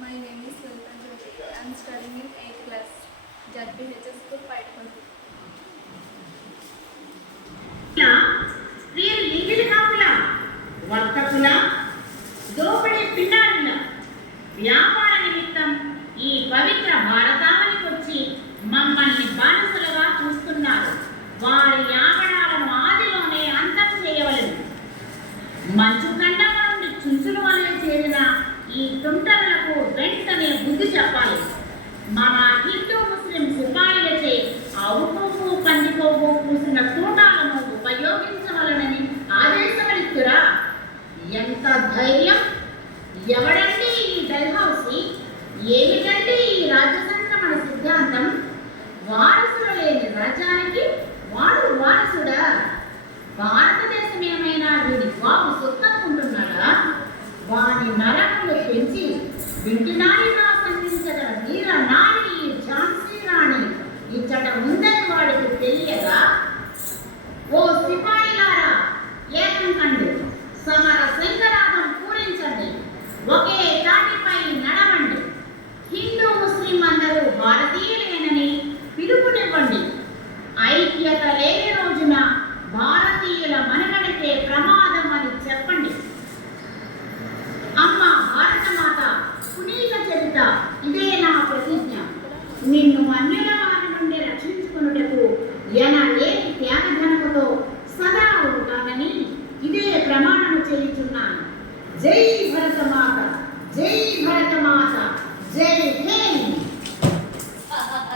My name is Sultan Jyoti. I am studying in 8th class, JPHS School, Paitapalli. వీరు ఇంగిలి కాపుల వర్తకుల దోపిడీ పిన్నాడుల వ్యాపార నిమిత్తం ఈ పవిత్ర భారతావనికి వచ్చి మమ్మల్ని బానిసలుగా చూస్తున్నారు. వారి యాగడాలను ఆదిలోనే అంతం చేయవలెను. మంచు ఖండం నుండి చుంచుల వలె చేరిన ఈ తుంటరులకు వెంటనే బుద్ధి చెప్పాలి. మన హిందూ ముస్లిం సిపాయిలచే ఆవు కొవ్వు పంది కొవ్వు పూసిన తూటాలను ఉపయోగించవలనని ఆదేశమిస్తురా. ఎంత ధైర్యం! ఎవడండి ఈ డల్హౌసీ? ఏమిటండి ఈ రాజ్య సంక్రమణ సిద్ధాంతం? వారసులు లేని రాజ్యానికి వాడు వారసుడా? భారతదేశం ఏమైనా వీడి బాబు సొత్తనుకుంటున్నాడా? వాని నరములు పెంచి వింటినాడిగా సంధించగల వీర నాడి ఝాన్సీ రాణి ఇచ్చట ఉందని వాడికి తెలియదా? ఓ సిపాయిలారా, ఏకం కండి, సమర శంకరాగం పూరించండి, ఒకే తాటిపై నడవండి. హిందూ ముస్లిం అందరూ భారతీయులేనని పిలుపునివ్వండి. ఐక్యత లేని రోజున భారతీయుల మనుగడకే ప్రమాదం అని చెప్పండి. అమ్మ భారతమాత పునీత చరిత, ఇదే నా ప్రతిజ్ఞ. నిన్ను అన్యుల వారి నుండి రక్షించుకున్నటకు ఎనలేని త్యాగధనముతో సదా ఉంటానని ఇదే ప్రమాణము చేయుచున్నాను. జై భరతమాత.